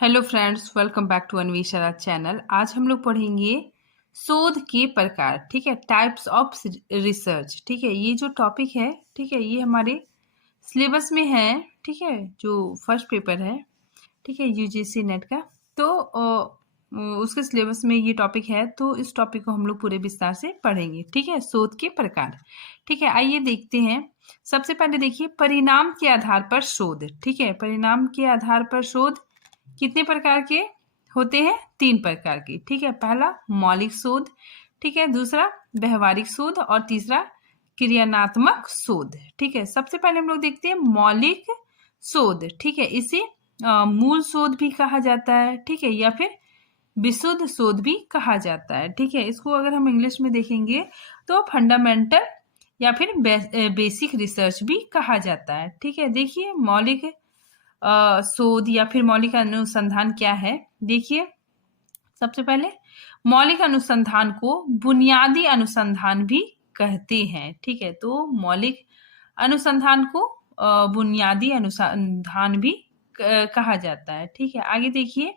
Hello friends, welcome back to Anvesha channel. आज हम लोग पढ़ेंगे शोध के प्रकार। ठीक है, टाइप्स ऑफ रिसर्च। ठीक है, ये जो टॉपिक है, ठीक है, ये हमारे सिलेबस में है। ठीक है, जो फर्स्ट पेपर है, ठीक है, यूजीसी नेट का, तो उसके सिलेबस में ये टॉपिक है। तो इस टॉपिक को हम लोग पूरे विस्तार से पढ़ेंगे। ठीक है, शोध के प्रकार। ठीक है, आइए देखते हैं। सबसे पहले देखिए, परिणाम के आधार पर शोध। ठीक है, परिणाम के आधार पर शोध कितने प्रकार के होते हैं? 3 प्रकार के। ठीक है, पहला मौलिक शोध, ठीक है, दूसरा व्यवहारिक शोध और तीसरा क्रियात्मक शोध। ठीक है, सबसे पहले हम लोग देखते हैं मौलिक शोध। ठीक है, इसे मूल शोध भी कहा जाता है। ठीक है, या फिर विशुद्ध शोध भी कहा जाता है। ठीक है, इसको अगर हम इंग्लिश में देखेंगे तो फंडामेंटल या फिर बेसिक रिसर्च भी कहा जाता है। ठीक है, देखिए मौलिक शोध या फिर मौलिक अनुसंधान क्या है। देखिए, सबसे पहले मौलिक अनुसंधान को बुनियादी अनुसंधान भी कहते हैं। ठीक है, तो मौलिक अनुसंधान को बुनियादी अनुसंधान भी कहा जाता है। ठीक है, आगे देखिए,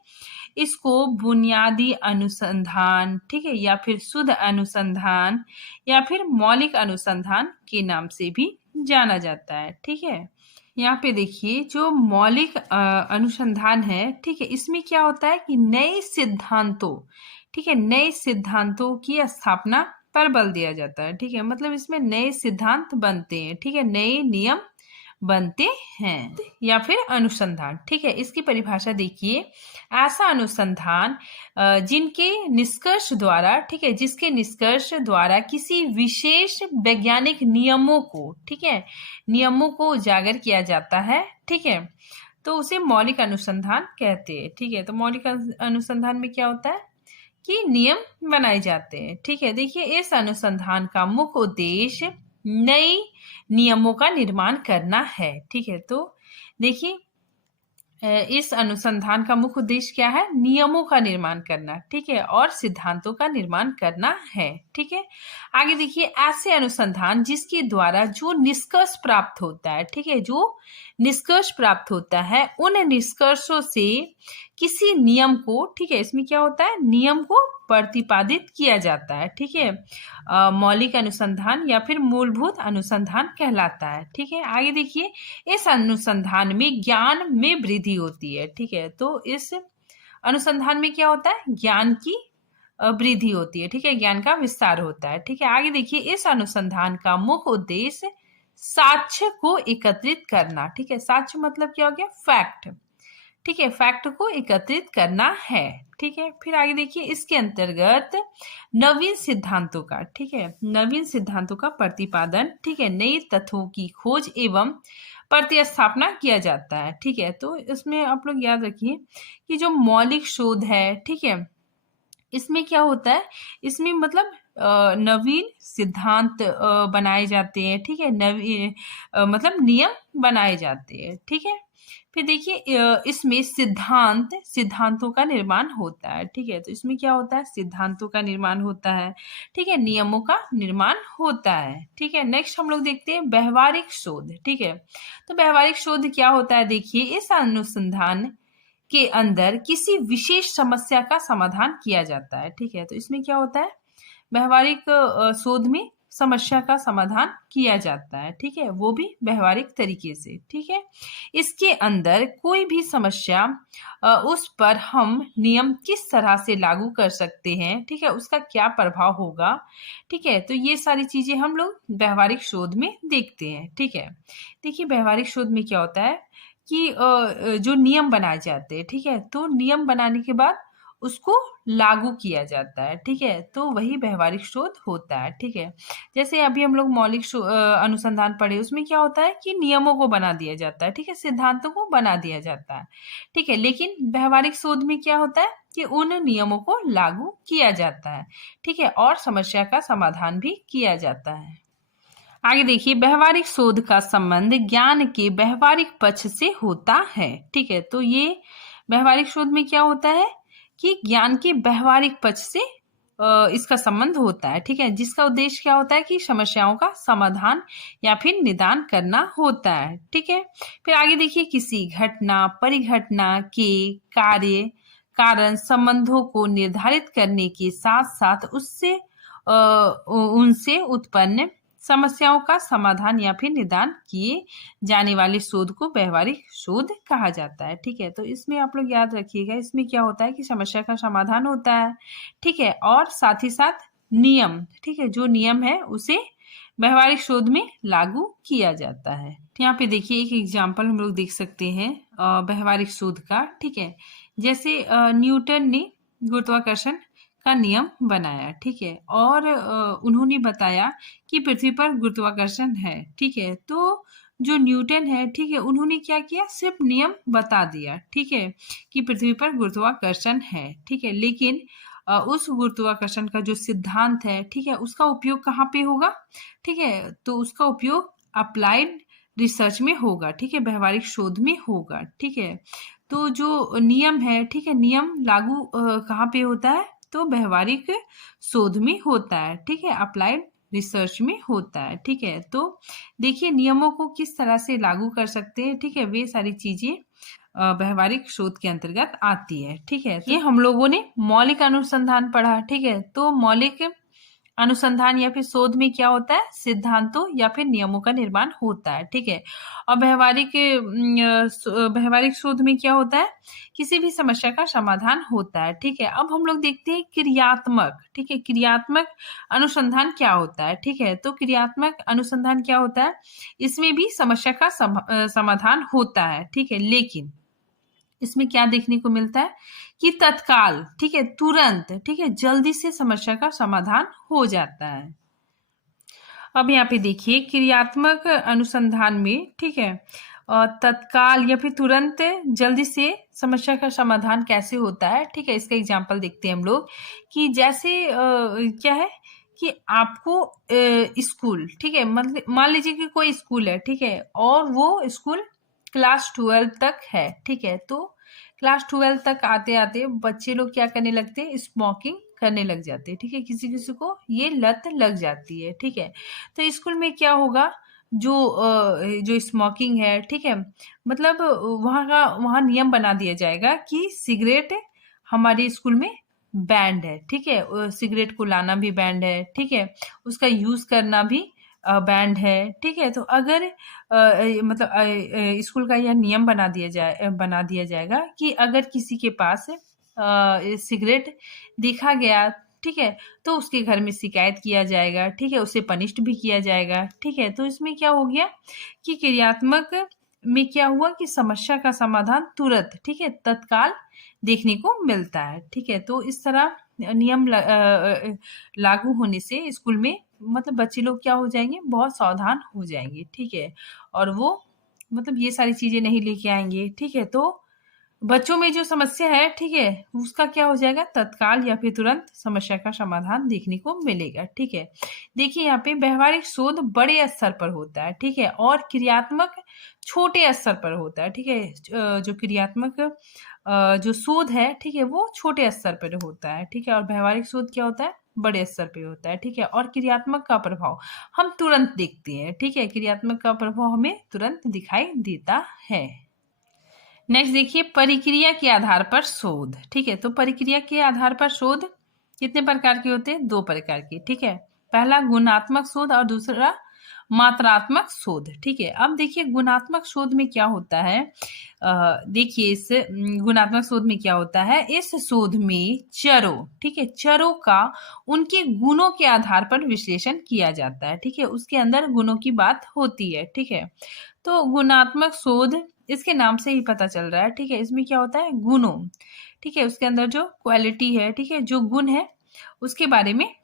इसको बुनियादी अनुसंधान, ठीक है, या फिर शुद्ध अनुसंधान या फिर मौलिक अनुसंधान के नाम से भी जाना जाता है। ठीक है, यहाँ पे देखिए, जो मौलिक अनुसंधान है, ठीक है, इसमें क्या होता है कि नए सिद्धांतों, ठीक है, नए सिद्धांतों की स्थापना पर बल दिया जाता है। ठीक है, मतलब इसमें नए सिद्धांत बनते हैं। ठीक है, नए नियम बनते हैं या फिर अनुसंधान। ठीक है, इसकी परिभाषा देखिए, ऐसा अनुसंधान जिनके निष्कर्ष द्वारा, ठीक है, जिसके निष्कर्ष द्वारा किसी विशेष वैज्ञानिक नियमों को, ठीक है, नियमों को उजागर किया जाता है। ठीक है, तो उसे मौलिक अनुसंधान कहते हैं। ठीक है, तो मौलिक अनुसंधान में क्या होता है कि नियम बनाए जाते हैं। ठीक है, देखिए, इस अनुसंधान का मुख्य उद्देश्य नई नियमों का निर्माण करना है। ठीक है, तो देखिए, इस अनुसंधान का मुख्य उद्देश्य क्या है? नियमों का निर्माण करना, ठीक है, और सिद्धांतों का निर्माण करना है। ठीक है, आगे देखिए, ऐसे अनुसंधान जिसके द्वारा जो निष्कर्ष प्राप्त होता है, ठीक है, जो निष्कर्ष प्राप्त होता है, उन निष्कर्षों से किसी नियम को, ठीक है, इसमें क्या होता है, नियम को प्रतिपादित किया जाता है। ठीक है, मौलिक अनुसंधान या फिर मूलभूत अनुसंधान कहलाता है। ठीक है, आगे देखिए, इस अनुसंधान में ज्ञान में वृद्धि होती है। ठीक है, तो इस अनुसंधान में क्या होता है? ज्ञान की वृद्धि होती है। ठीक है, ज्ञान का विस्तार होता है। ठीक है, आगे देखिए, इस अनुसंधान का मुख्य उद्देश्य साक्ष्य को एकत्रित करना। ठीक है, साक्ष्य मतलब क्या हो गया? फैक्ट। ठीक है, फैक्ट को एकत्रित करना है। ठीक है, फिर आगे देखिए, इसके अंतर्गत नवीन सिद्धांतों का, ठीक है, नवीन सिद्धांतों का प्रतिपादन, ठीक है, नए तथ्यों की खोज एवं प्रतिस्थापना किया जाता है। ठीक है, तो इसमें आप लोग याद रखिए कि जो मौलिक शोध है, ठीक है, इसमें क्या होता है, इसमें मतलब नवीन सिद्धांत बनाए जाते हैं। ठीक है, नवीन मतलब नियम बनाए जाते हैं। ठीक है, फिर देखिए, इसमें सिद्धांतों का निर्माण होता है। ठीक है, तो इसमें क्या होता है? सिद्धांतों का निर्माण होता है। ठीक है, नियमों का निर्माण होता है। ठीक है, नेक्स्ट हम लोग देखते हैं व्यवहारिक शोध। ठीक है, तो व्यवहारिक शोध क्या होता है? देखिए, इस अनुसंधान के अंदर किसी विशेष समस्या का समाधान किया जाता है। ठीक है, तो इसमें क्या होता है? व्यवहारिक शोध में समस्या का समाधान किया जाता है। ठीक है, वो भी व्यवहारिक तरीके से। ठीक है, इसके अंदर कोई भी समस्या, उस पर हम नियम किस तरह से लागू कर सकते हैं, ठीक है, उसका क्या प्रभाव होगा। ठीक है, तो ये सारी चीजें हम लोग व्यवहारिक शोध में देखते हैं। ठीक है, देखिए, व्यवहारिक शोध में क्या होता है कि जो नियम बनाए जाते हैं, ठीक है, तो नियम बनाने के बाद उसको लागू किया जाता है। ठीक है, तो वही व्यवहारिक शोध होता है। ठीक है, जैसे अभी हम लोग मौलिक अनुसंधान पढ़े, उसमें क्या होता है कि नियमों को बना दिया जाता है। ठीक है, सिद्धांतों को बना दिया जाता है। ठीक है, लेकिन व्यवहारिक शोध में क्या होता है कि उन नियमों को लागू किया जाता है। ठीक है, और समस्या का समाधान भी किया जाता है। आगे देखिए, व्यवहारिक शोध का संबंध ज्ञान के व्यवहारिक पक्ष से होता है। ठीक है, तो ये व्यवहारिक शोध में क्या होता है कि ज्ञान के व्यवहारिक पक्ष से इसका संबंध होता है, ठीक है, जिसका उद्देश्य क्या होता है कि समस्याओं का समाधान या फिर निदान करना होता है, ठीक है। फिर आगे देखिए, किसी घटना परिघटना के कार्य कारण संबंधों को निर्धारित करने के साथ साथ उससे उनसे उत्पन्न समस्याओं का समाधान या फिर निदान किए जाने वाले शोध को व्यवहारिक शोध कहा जाता है, ठीक है। तो इसमें आप लोग याद रखिएगा, इसमें क्या होता है कि समस्या का समाधान होता है, ठीक है, और साथ ही साथ नियम, ठीक है, जो नियम है उसे व्यवहारिक शोध में लागू किया जाता है। यहाँ पे देखिए एक एग्जाम्पल हम लोग देख सकते हैं व्यवहारिक शोध का, ठीक है। जैसे न्यूटन ने गुरुत्वाकर्षण का नियम बनाया, ठीक है, और उन्होंने बताया कि पृथ्वी पर गुरुत्वाकर्षण है, ठीक है। तो जो न्यूटन है, ठीक है, उन्होंने क्या किया, सिर्फ नियम बता दिया, ठीक है, कि पृथ्वी पर गुरुत्वाकर्षण है, ठीक है, लेकिन उस गुरुत्वाकर्षण का जो सिद्धांत है, ठीक है, उसका उपयोग कहाँ पे होगा, ठीक है, तो उसका उपयोग अप्लाइड रिसर्च में होगा, ठीक है, व्यवहारिक शोध में होगा, ठीक है। तो जो नियम है, ठीक है, नियम लागू कहाँ पे होता है, तो व्यवहारिक शोध में होता है, ठीक है, अप्लाइड रिसर्च में होता है, ठीक है। तो देखिए नियमों को किस तरह से लागू कर सकते हैं, ठीक है, वे सारी चीजें व्यवहारिक शोध के अंतर्गत आती है, ठीक है। ये हम लोगों ने मौलिक अनुसंधान पढ़ा, ठीक है। तो मौलिक अनुसंधान या फिर शोध में क्या होता है, सिद्धांतों या फिर नियमों का निर्माण होता है, ठीक है। और व्यवहारिक शोध में क्या होता है, किसी भी समस्या का समाधान होता है, ठीक है। अब हम लोग देखते हैं क्रियात्मक, ठीक है, क्रियात्मक अनुसंधान क्या होता है, ठीक है। तो क्रियात्मक अनुसंधान क्या होता है, इसमें भी समस्या का समाधान होता है, ठीक है, लेकिन इसमें क्या देखने को मिलता है कि तत्काल, ठीक है, तुरंत, ठीक है, जल्दी से समस्या का समाधान हो जाता है। अब यहाँ पे देखिए क्रियात्मक अनुसंधान में, ठीक है, तत्काल या फिर तुरंत जल्दी से समस्या का समाधान कैसे होता है, ठीक है, इसका एग्जाम्पल देखते हैं हम लोग कि जैसे क्या है कि आपको स्कूल, ठीक है, मतलब मान लीजिए कि कोई स्कूल है, ठीक है, और वो स्कूल क्लास 12 तक है, ठीक है। तो क्लास 12 तक आते आते बच्चे लोग क्या करने लगते हैं, स्मोकिंग करने लग जाते हैं, ठीक है, किसी किसी को ये लत लग जाती है, ठीक है। तो स्कूल में क्या होगा, जो स्मोकिंग है, ठीक है, मतलब वहाँ नियम बना दिया जाएगा कि सिगरेट हमारे स्कूल में बैंड है, ठीक है, सिगरेट को लाना भी बैंड है, ठीक है, उसका यूज करना भी बैंड है, ठीक है। तो अगर मतलब स्कूल का यह नियम बना दिया जाएगा कि अगर किसी के पास सिगरेट देखा गया, ठीक है, तो उसके घर में शिकायत किया जाएगा, ठीक है, उसे पनिश्ड भी किया जाएगा, ठीक है। तो इसमें क्या हो गया कि क्रियात्मक में क्या हुआ कि समस्या का समाधान तुरंत, ठीक है, तत्काल देखने को मिलता है, ठीक है। तो इस तरह नियम लागू होने से स्कूल में मतलब बच्चे लोग क्या हो जाएंगे, बहुत सावधान हो जाएंगे, ठीक है, और वो मतलब ये सारी चीजें नहीं लेके आएंगे, ठीक है। तो बच्चों में जो समस्या है, ठीक है, उसका क्या हो जाएगा, तत्काल या फिर तुरंत समस्या का समाधान देखने को मिलेगा, ठीक है। देखिए यहाँ पे व्यवहारिक शोध बड़े स्तर पर होता है, ठीक है, और क्रियात्मक छोटे स्तर पर होता है, ठीक है। जो क्रियात्मक जो शोध है, ठीक है, वो छोटे स्तर पर होता है, ठीक है, और व्यवहारिक शोध क्या होता है, बड़े स्तर पे होता है, ठीक है। और क्रियात्मक का प्रभाव हम तुरंत देखते हैं, ठीक है, क्रियात्मक का प्रभाव हमें तुरंत दिखाई देता है। नेक्स्ट देखिए परिक्रिया के आधार पर शोध, ठीक है। तो परिक्रिया के आधार पर शोध कितने प्रकार के होते हैं, 2 प्रकार के, ठीक है। पहला गुणात्मक शोध और दूसरा मात्रात्मक शोध, ठीक है। अब देखिए गुणात्मक शोध में क्या होता है, देखिए इस गुणात्मक शोध में क्या होता है, इस शोध में चरों, ठीक है, चरों का उनके गुणों के आधार पर विश्लेषण किया जाता है, ठीक है, उसके अंदर गुणों की बात होती है, ठीक है। तो गुणात्मक शोध इसके नाम से ही पता चल रहा है, ठीक है, इसमें क्या होता है, गुणों, ठीक है, उसके अंदर जो क्वालिटी है, ठीक है, जो गुण है उसके बारे में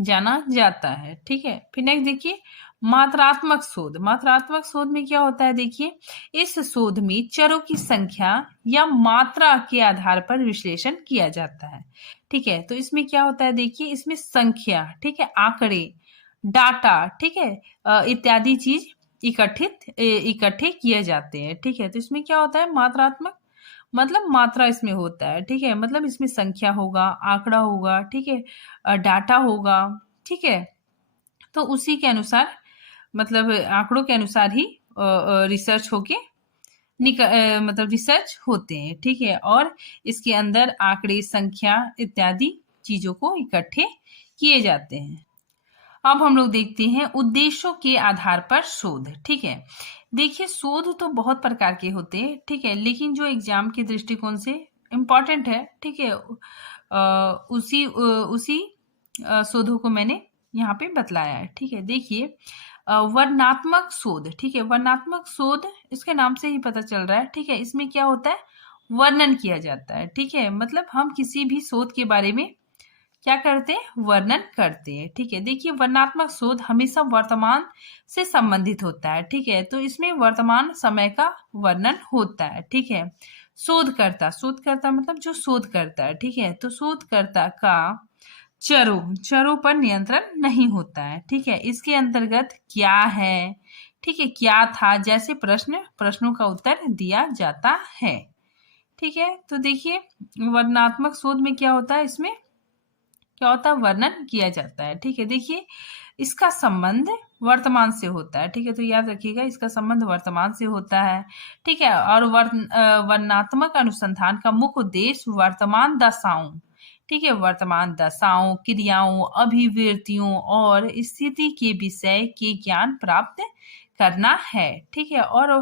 जाना जाता है, ठीक है। फिर नेक्स्ट देखिए मात्रात्मक शोध, मात्रात्मक शोध में क्या होता है, देखिए इस शोध में चरों की संख्या या मात्रा के आधार पर विश्लेषण किया जाता है, ठीक है। तो इसमें क्या होता है, देखिए इसमें संख्या, ठीक है, आंकड़े, डाटा, ठीक है, इत्यादि चीज इकट्ठे किए जाते हैं, ठीक है। तो इसमें क्या होता है मात्रात्मक मतलब मात्रा इसमें होता है, ठीक है, मतलब इसमें संख्या होगा, आंकड़ा होगा, ठीक है, डाटा होगा, ठीक है। तो उसी के अनुसार मतलब आंकड़ों के अनुसार ही रिसर्च होके मतलब रिसर्च होते हैं, ठीक है। और इसके अंदर आंकड़े, संख्या इत्यादि चीजों को इकट्ठे किए जाते हैं। अब हम लोग देखते हैं उद्देश्यों के आधार पर शोध, ठीक है। देखिए शोध तो बहुत प्रकार के होते हैं, ठीक है, लेकिन जो एग्जाम के दृष्टिकोण से इम्पोर्टेंट है, ठीक है, उसी शोधों को मैंने यहाँ पे बतलाया है, ठीक है। देखिए वर्णनात्मक शोध, ठीक है, वर्णनात्मक शोध इसके नाम से ही पता चल रहा है, ठीक है। इसमें क्या होता है, वर्णन किया जाता है, ठीक है, मतलब हम किसी भी शोध के बारे में क्या करते हैं, वर्णन करते हैं, ठीक है। देखिए वर्णनात्मक शोध हमेशा वर्तमान से संबंधित होता है, ठीक है, तो इसमें वर्तमान समय का वर्णन होता है, ठीक है। शोधकर्ता मतलब जो शोध करता है, ठीक है, तो शोधकर्ता का चरों पर नियंत्रण नहीं होता है, ठीक है। इसके अंतर्गत क्या है, ठीक है, क्या था जैसे प्रश्नों का उत्तर दिया जाता है, ठीक है। तो देखिए वर्णनात्मक शोध में क्या होता है, इसमें क्या होता है, वर्णन किया जाता है, ठीक है। देखिए इसका संबंध वर्तमान से होता है, ठीक है, तो याद रखिएगा इसका संबंध वर्तमान से होता है, ठीक है। और वर्णनात्मक अनुसंधान का मुख्य उद्देश्य वर्तमान दशाओं, ठीक है, वर्तमान दशाओं, क्रियाओं, अभिव्यक्तियों और स्थिति के विषय के ज्ञान प्राप्त करना है, ठीक है। और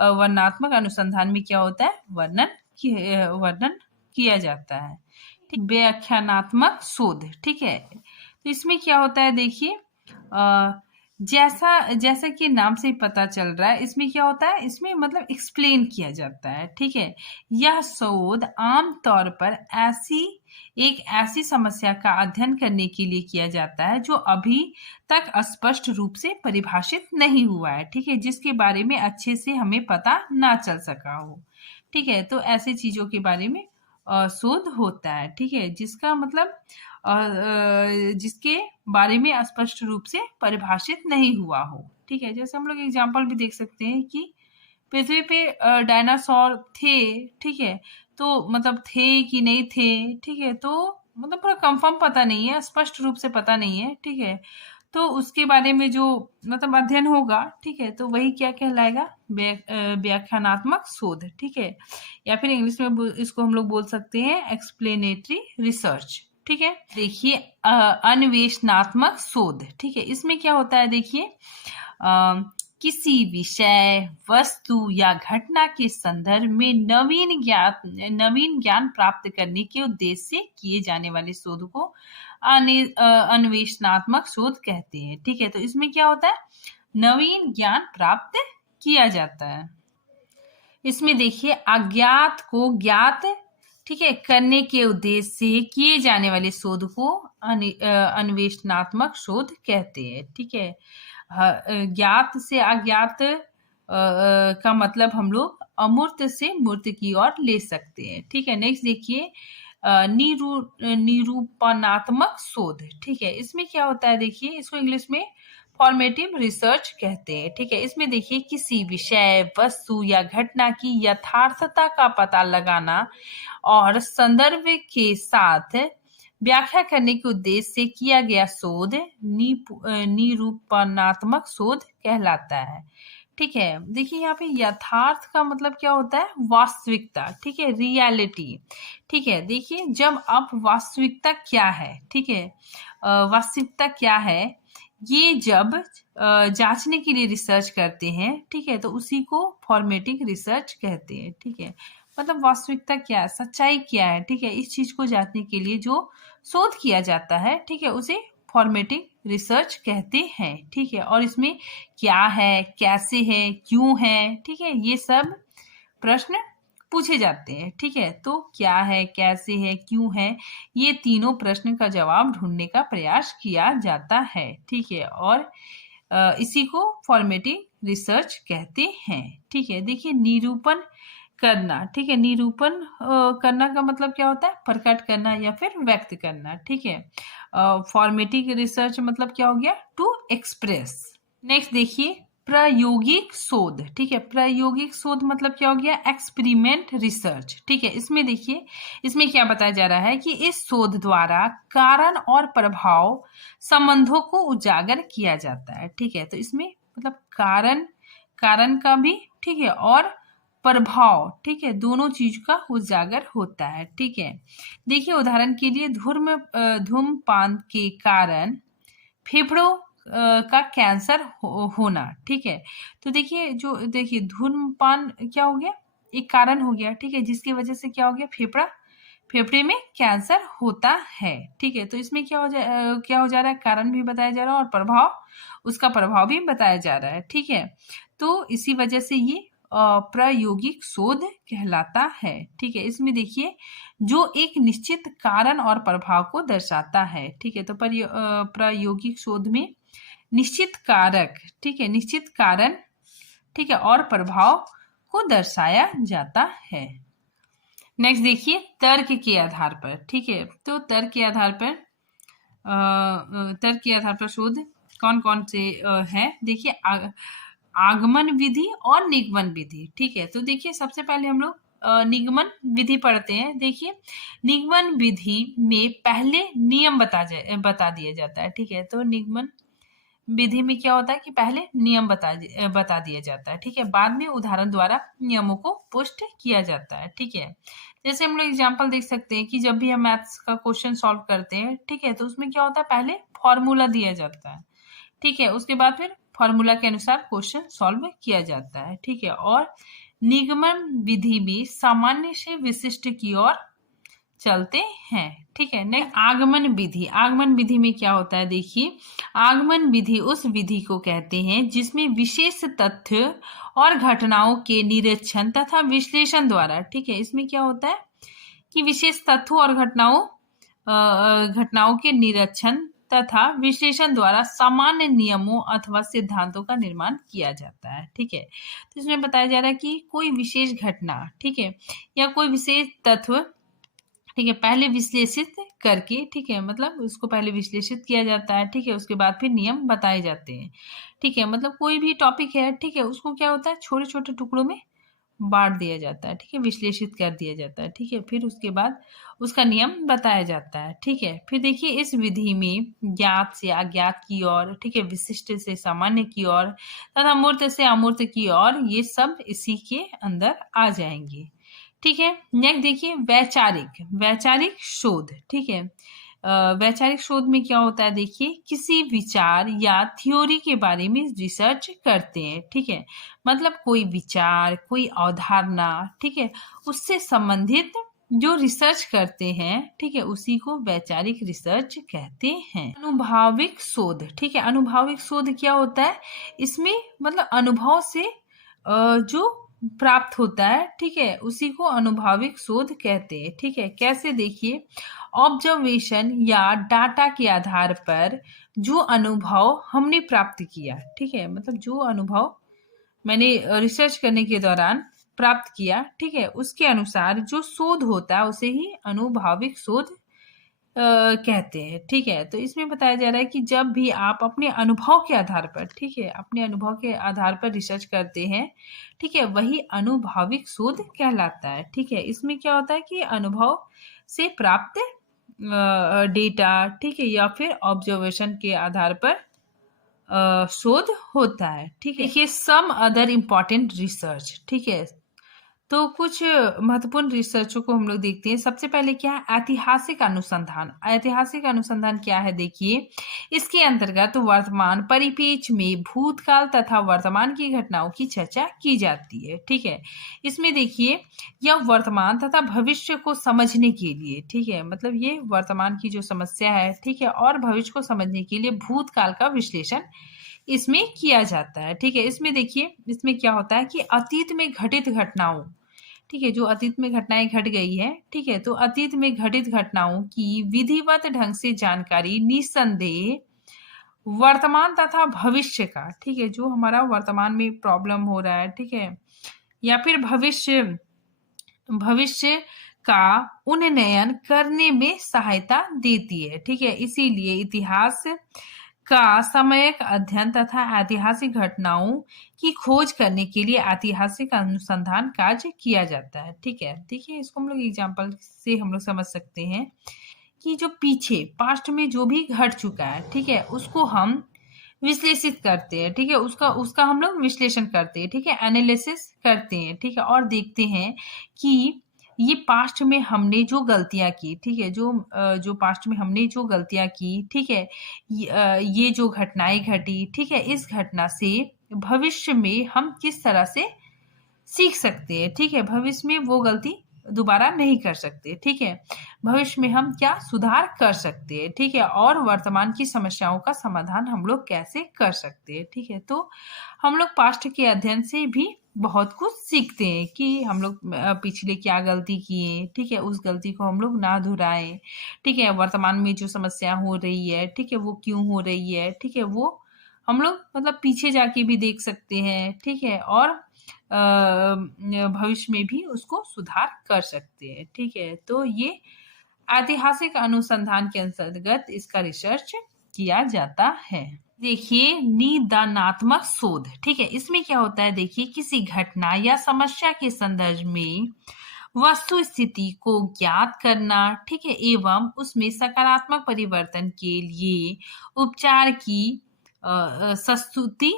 वर्णनात्मक अनुसंधान में क्या होता है, वर्णन किया जाता है, ठीक। व्याख्यानात्मक शोध, ठीक है, तो इसमें क्या होता है, देखिए जैसा कि नाम से ही पता चल रहा है, इसमें क्या होता है, इसमें मतलब एक्सप्लेन किया जाता है, ठीक है। यह शोध आम तौर पर एक ऐसी समस्या का अध्ययन करने के लिए किया जाता है जो अभी तक स्पष्ट रूप से परिभाषित नहीं हुआ है, ठीक है, जिसके बारे में अच्छे से हमें पता ना चल सका हो, ठीक है। तो ऐसी चीजों के बारे में शोध होता है, ठीक है, जिसका मतलब जिसके बारे में स्पष्ट रूप से परिभाषित नहीं हुआ हो, ठीक है। जैसे हम लोग एग्जाम्पल भी देख सकते हैं कि पृथ्वी पे डायनासोर थे, ठीक है, तो मतलब थे कि नहीं थे, ठीक है, तो मतलब पूरा कंफर्म पता नहीं है, स्पष्ट रूप से पता नहीं है, ठीक है। तो उसके बारे में जो मतलब अध्ययन होगा, ठीक है, तो वही क्या कहलाएगा, व्याख्यानात्मक शोध, ठीक है, या फिर इंग्लिश में इसको हम लोग बोल सकते हैं एक्सप्लेनेटरी रिसर्च, ठीक है। देखिए अन्वेषणात्मक शोध, ठीक है, इसमें क्या होता है, देखिए किसी विषय, वस्तु या घटना के संदर्भ में नवीन ज्ञान प्राप्त करने के उद्देश्य से किए जाने वाले शोध को अन्वेषणात्मक शोध कहते हैं, ठीक है। तो इसमें क्या होता है, नवीन ज्ञान प्राप्त किया जाता है। इसमें देखिए अज्ञात को ज्ञात, ठीक है, करने के उद्देश्य से किए जाने वाले शोध को अन्वेषणात्मक शोध कहते हैं, ठीक है। ज्ञात से अज्ञात का मतलब हम लोग अमूर्त से मूर्त की ओर ले सकते हैं, ठीक है। नेक्स्ट देखिए निरूपणात्मक शोध, ठीक है, इसमें क्या होता है, देखिए इसको इंग्लिश में फॉर्मेटिव रिसर्च कहते हैं, ठीक है। इसमें देखिए किसी विषय, वस्तु या घटना की यथार्थता का पता लगाना और संदर्भ के साथ व्याख्या करने के उद्देश्य से किया गया शोध निरूपणात्मक शोध कहलाता है, ठीक है। देखिए यहाँ पे यथार्थ का मतलब क्या होता है, वास्तविकता, ठीक है, रियलिटी, ठीक है। देखिए जब आप वास्तविकता क्या है, ठीक है, वास्तविकता क्या है, ये जब जांचने के लिए रिसर्च करते हैं, ठीक है, तो उसी को फॉर्मेटिव रिसर्च कहते हैं, ठीक है। मतलब वास्तविकता क्या है, सच्चाई क्या है, ठीक है, इस चीज को जांचने के लिए जो शोध किया जाता है, ठीक है, उसे फॉर्मेटिव रिसर्च कहते हैं, ठीक है। और इसमें क्या है, कैसे है, क्यों है, ठीक है, ये सब प्रश्न पूछे जाते हैं, ठीक है। तो क्या है, कैसे है, क्यों है, ये तीनों प्रश्न का जवाब ढूंढने का प्रयास किया जाता है, ठीक है। और इसी को फॉर्मेटिव रिसर्च कहते हैं, ठीक है। देखिए निरूपण करना, ठीक है, निरूपण करना का मतलब क्या होता है, प्रकट करना या फिर व्यक्त करना, ठीक है। फॉर्मेटिव रिसर्च मतलब क्या हो गया, टू एक्सप्रेस। नेक्स्ट देखिए प्रायोगिक शोध। ठीक है, प्रायोगिक शोध मतलब क्या हो गया, एक्सपेरिमेंट रिसर्च। ठीक है, इसमें देखिए, इसमें क्या बताया जा रहा है कि इस शोध द्वारा कारण और प्रभाव संबंधों को उजागर किया जाता है। ठीक है, तो इसमें मतलब कारण कारण का भी, ठीक है, और प्रभाव, ठीक है, दोनों चीज का उजागर होता है। ठीक है, देखिए उदाहरण के लिए धूम्रपान के कारण फेफड़ों का कैंसर होना। ठीक है, तो देखिए धूम्रपान क्या हो गया, एक कारण हो गया। ठीक है, जिसकी वजह से क्या हो गया, फेफड़े में कैंसर होता है। ठीक है, तो इसमें क्या हो जा रहा है, कारण भी बताया जा रहा है और उसका प्रभाव भी बताया जा रहा है। ठीक है, तो इसी वजह से ये प्रायोगिक शोध कहलाता है। ठीक है, इसमें देखिए जो एक निश्चित कारण और प्रभाव को दर्शाता है। ठीक है, तो प्रायोगिक शोध में निश्चित कारक, ठीक है, निश्चित कारण, ठीक है, और प्रभाव को दर्शाया जाता है। नेक्स्ट देखिए तर्क के आधार पर। ठीक है, तो तर्क के आधार पर शोध कौन कौन से है, देखिए आगमन विधि और निगमन विधि। ठीक है, तो देखिए सबसे पहले हम लोग निगमन विधि पढ़ते हैं। देखिए निगमन विधि में पहले नियम बता दिया जाता है। ठीक है, तो निगमन विधि में क्या होता है कि पहले नियम बता दिया जाता है। ठीक है, बाद में उदाहरण द्वारा नियमों को पुष्ट किया जाता है। ठीक है, जैसे हम लोग एग्जांपल देख सकते हैं कि जब भी हम मैथ्स का क्वेश्चन सॉल्व करते हैं, ठीक है, तो उसमें क्या होता है, पहले फॉर्मूला दिया जाता है। ठीक है, उसके बाद फिर फॉर्मूला के अनुसार क्वेश्चन सॉल्व किया जाता है। ठीक है, और निगमन विधि भी सामान्य से विशिष्ट की ओर चलते हैं। ठीक है, नेक्स्ट आगमन विधि। आगमन विधि में क्या होता है, देखिए आगमन विधि उस विधि को कहते हैं जिसमें विशेष तथ्य और घटनाओं के निरीक्षण तथा विश्लेषण द्वारा, ठीक है, इसमें क्या होता है कि विशेष तथ्यों और घटनाओं के निरीक्षण तथा विश्लेषण द्वारा सामान्य नियमों अथवा सिद्धांतों का निर्माण किया जाता है। ठीक है, तो इसमें बताया जा रहा है कि कोई विशेष घटना, ठीक है, या कोई विशेष तत्व, ठीक है, पहले विश्लेषित करके, ठीक है, मतलब उसको पहले विश्लेषित किया जाता है। ठीक है, उसके बाद फिर नियम बताए जाते हैं। ठीक है, मतलब कोई भी टॉपिक है, ठीक है, उसको क्या होता है, छोटे छोटे टुकड़ों में बांट दिया जाता है। ठीक है, विश्लेषित कर दिया जाता है। ठीक है, फिर उसके बाद उसका नियम बताया जाता है। ठीक है, फिर देखिए इस विधि में ज्ञात से अज्ञात की ओर, ठीक है, विशिष्ट से सामान्य की ओर तथा मूर्त से अमूर्त की ओर, ये सब इसी के अंदर आ जाएंगे। ठीक है, नेक्स्ट देखिए वैचारिक शोध। ठीक है, वैचारिक शोध में क्या होता है, देखिए किसी विचार या थ्योरी के बारे में रिसर्च करते हैं। ठीक है, मतलब कोई विचार, कोई अवधारणा, ठीक है, उससे संबंधित जो रिसर्च करते हैं, ठीक है, उसी को वैचारिक रिसर्च कहते हैं। अनुभाविक शोध। ठीक है, अनुभाविक शोध क्या होता है, इसमें मतलब अनुभव से जो प्राप्त होता है, ठीक है, उसी को अनुभाविक शोध कहते हैं। ठीक है, कैसे, देखिए ऑब्जर्वेशन या डाटा के आधार पर जो अनुभव हमने प्राप्त किया, ठीक है, मतलब जो अनुभव मैंने रिसर्च करने के दौरान प्राप्त किया, ठीक है, उसके अनुसार जो शोध होता है उसे ही अनुभाविक शोध कहते हैं। ठीक है, तो इसमें बताया जा रहा है कि जब भी आप अपने अनुभव के आधार पर, ठीक है, अपने अनुभव के आधार पर रिसर्च करते हैं, ठीक है, वही अनुभाविक शोध कहलाता है। ठीक है, इसमें क्या होता है कि अनुभव से प्राप्त डेटा, ठीक है, या फिर ऑब्जर्वेशन के आधार पर शोध होता है। ठीक है, देखिए सम अदर इम्पॉर्टेंट रिसर्च। ठीक है, तो कुछ महत्वपूर्ण रिसर्चों को हम लोग देखते हैं। सबसे पहले क्या है, ऐतिहासिक अनुसंधान। ऐतिहासिक अनुसंधान क्या है, देखिए इसके अंतर्गत वर्तमान परिप्रेक्ष्य में भूतकाल तथा वर्तमान की घटनाओं की चर्चा की जाती है। ठीक है, इसमें देखिए यह वर्तमान तथा भविष्य को समझने के लिए, ठीक है, मतलब ये वर्तमान की जो समस्या है, ठीक है, और भविष्य को समझने के लिए भूतकाल का विश्लेषण इसमें किया जाता है। ठीक है, इसमें देखिए इसमें क्या होता है कि अतीत में घटित घटनाओं, ठीक है, जो अतीत में घटनाएं घट गई है, ठीक है, तो अतीत में घटित घटनाओं की विधिवत ढंग से जानकारी निस्संदेह वर्तमान तथा भविष्य का, ठीक है, जो हमारा वर्तमान में प्रॉब्लम हो रहा है, ठीक है, या फिर भविष्य का उन्नयन करने में सहायता देती है। ठीक है, इसीलिए इतिहास का समयक अध्ययन तथा ऐतिहासिक घटनाओं की खोज करने के लिए ऐतिहासिक अनुसंधान कार्य किया जाता है। ठीक है, देखिए इसको हम लोग एग्जाम्पल से हम लोग समझ सकते हैं कि जो पीछे पास्ट में जो भी घट चुका है, ठीक है, उसको हम विश्लेषित करते हैं। ठीक है, उसका उसका हम लोग विश्लेषण करते हैं। ठीक है, एनालिसिस करते हैं। ठीक है, और देखते हैं कि ये पास्ट में हमने जो गलतियां की, ठीक है, जो पास्ट में हमने जो गलतियां की, ठीक है, ये जो घटनाएं घटी, ठीक है, इस घटना से भविष्य में हम किस तरह से सीख सकते हैं। ठीक है, भविष्य में वो गलती दोबारा नहीं कर सकते। ठीक है, भविष्य में हम क्या सुधार कर सकते हैं। ठीक है, और वर्तमान की समस्याओं का समाधान हम लोग कैसे कर सकते हैं। ठीक है, तो हम लोग पास्ट के अध्ययन से भी बहुत कुछ सीखते हैं कि हम लोग पिछले क्या गलती किए, ठीक है, उस गलती को हम लोग ना दोहराएं। ठीक है, वर्तमान में जो समस्या हो रही है, ठीक है, वो क्यों हो रही है, ठीक है, वो हम लोग मतलब पीछे जाके भी देख सकते हैं। ठीक है, और भविष्य में भी उसको सुधार कर सकते हैं। ठीक है, तो ये ऐतिहासिक अनुसंधान के अंतर्गत इसका रिसर्च किया जाता है। देखिए निदानात्मक शोध, ठीक है, इसमें क्या होता है, देखिए किसी घटना या समस्या के संदर्भ में वस्तु स्थिति को ज्ञात करना, ठीक है, एवं उसमें सकारात्मक परिवर्तन के लिए उपचार की प्रस्तुति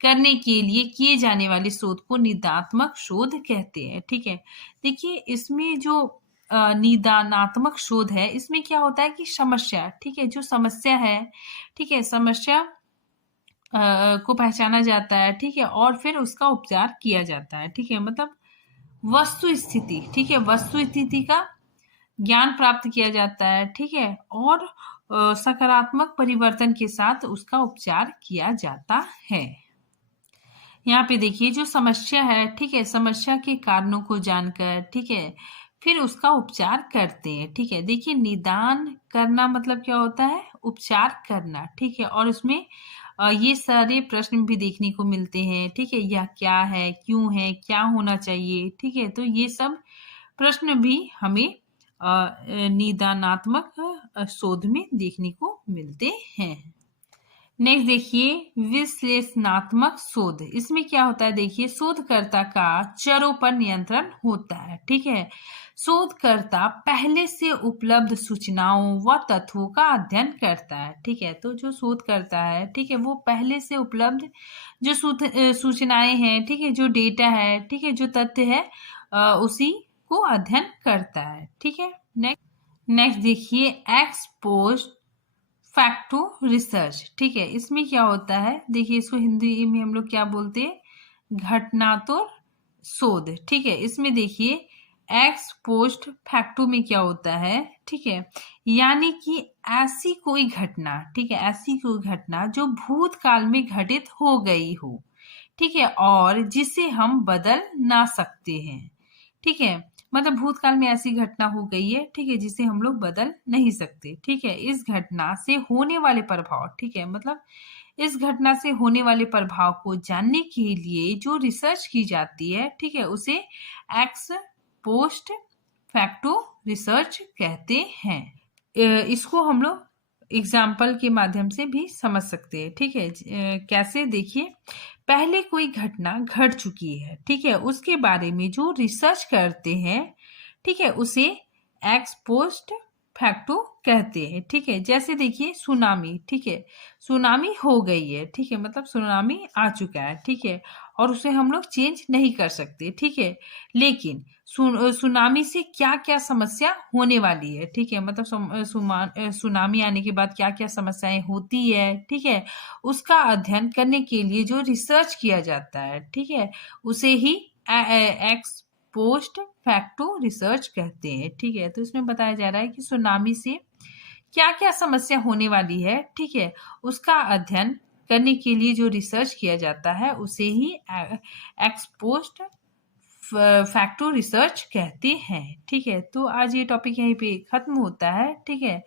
करने के लिए किए जाने वाले शोध को निदानात्मक शोध कहते हैं। ठीक है, देखिए इसमें जो निदानात्मक शोध है, इसमें क्या होता है कि समस्या, ठीक है, जो समस्या है, ठीक है, समस्या को पहचाना जाता है। ठीक है, और फिर उसका उपचार किया जाता है। ठीक है, मतलब वस्तु स्थिति, ठीक है, वस्तु स्थिति का ज्ञान प्राप्त किया जाता है। ठीक है, और सकारात्मक परिवर्तन के साथ उसका उपचार किया जाता है। यहाँ पे देखिए जो समस्या है, ठीक है, समस्या के कारणों को जानकर, ठीक है, फिर उसका उपचार करते हैं। ठीक है, देखिए निदान करना मतलब क्या होता है, उपचार करना। ठीक है, और उसमें ये सारे प्रश्न भी देखने को मिलते हैं। ठीक है, यह क्या है, क्यों है, क्या होना चाहिए। ठीक है, तो ये सब प्रश्न भी हमें निदानात्मक शोध में देखने को मिलते हैं। नेक्स्ट देखिए विश्लेषणात्मक शोध, इसमें क्या होता है, देखिए शोधकर्ता का चरों पर नियंत्रण होता है। ठीक है, शोधकर्ता पहले से उपलब्ध सूचनाओं व तथ्यों का अध्ययन करता है। ठीक है, तो जो शोध करता है, ठीक है, वो पहले से उपलब्ध जो सूचनाएं हैं, ठीक है, जो डेटा है, ठीक है, जो तथ्य है, उसी को अध्ययन करता है। ठीक है, नेक्स्ट देखिए एक्सपोज्ड फैक्टो रिसर्च। ठीक है, इसमें क्या होता है, देखिए इसको हिंदी में हम लोग क्या बोलते हैं, घटनातुर शोध। ठीक है, इसमें देखिए एक्स पोस्ट फैक्टो में क्या होता है, ठीक है, यानी कि ऐसी कोई घटना, ठीक है, ऐसी कोई घटना जो भूतकाल में घटित हो गई हो, ठीक है, और जिसे हम बदल ना सकते हैं। ठीक है, मतलब भूतकाल में ऐसी घटना हो गई है, ठीक है, जिसे हम लोग बदल नहीं सकते। ठीक है, इस घटना से होने वाले प्रभाव, ठीक है, मतलब इस घटना से होने वाले प्रभाव को जानने के लिए जो रिसर्च की जाती है, ठीक है, उसे एक्स पोस्ट फैक्टो रिसर्च कहते हैं। इसको हम लोग एग्जाम्पल के माध्यम से भी समझ सकते हैं। ठीक है, कैसे, देखिए पहले कोई घटना घट चुकी है, ठीक है, उसके बारे में जो रिसर्च करते हैं, ठीक है, उसे एक्स पोस्ट फैक्टो कहते हैं। ठीक है, जैसे देखिए सुनामी, ठीक है, सुनामी हो गई है, ठीक है, मतलब सुनामी आ चुका है, ठीक है, और उसे हम लोग चेंज नहीं कर सकते। ठीक है, लेकिन सुनामी से क्या क्या समस्या होने वाली है, ठीक है, मतलब सुनामी आने के बाद क्या क्या समस्याएं होती है, ठीक है, उसका अध्ययन करने के लिए जो रिसर्च किया जाता है, ठीक है, उसे ही एक्स पोस्ट फैक्टो रिसर्च कहते हैं। ठीक है, तो इसमें बताया जा रहा है कि सुनामी से क्या क्या समस्या होने वाली है, ठीक है, उसका अध्ययन करने के लिए जो रिसर्च किया जाता है उसे ही एक्स पोस्ट फैक्टो रिसर्च कहते हैं। ठीक है, तो आज ये टॉपिक यहीं पे खत्म होता है। ठीक है,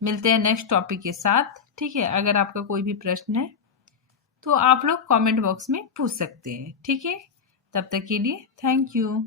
मिलते हैं नेक्स्ट टॉपिक के साथ। ठीक है, अगर आपका कोई भी प्रश्न है तो आप लोग कमेंट बॉक्स में पूछ सकते हैं। ठीक है, तब तक के लिए थैंक यू।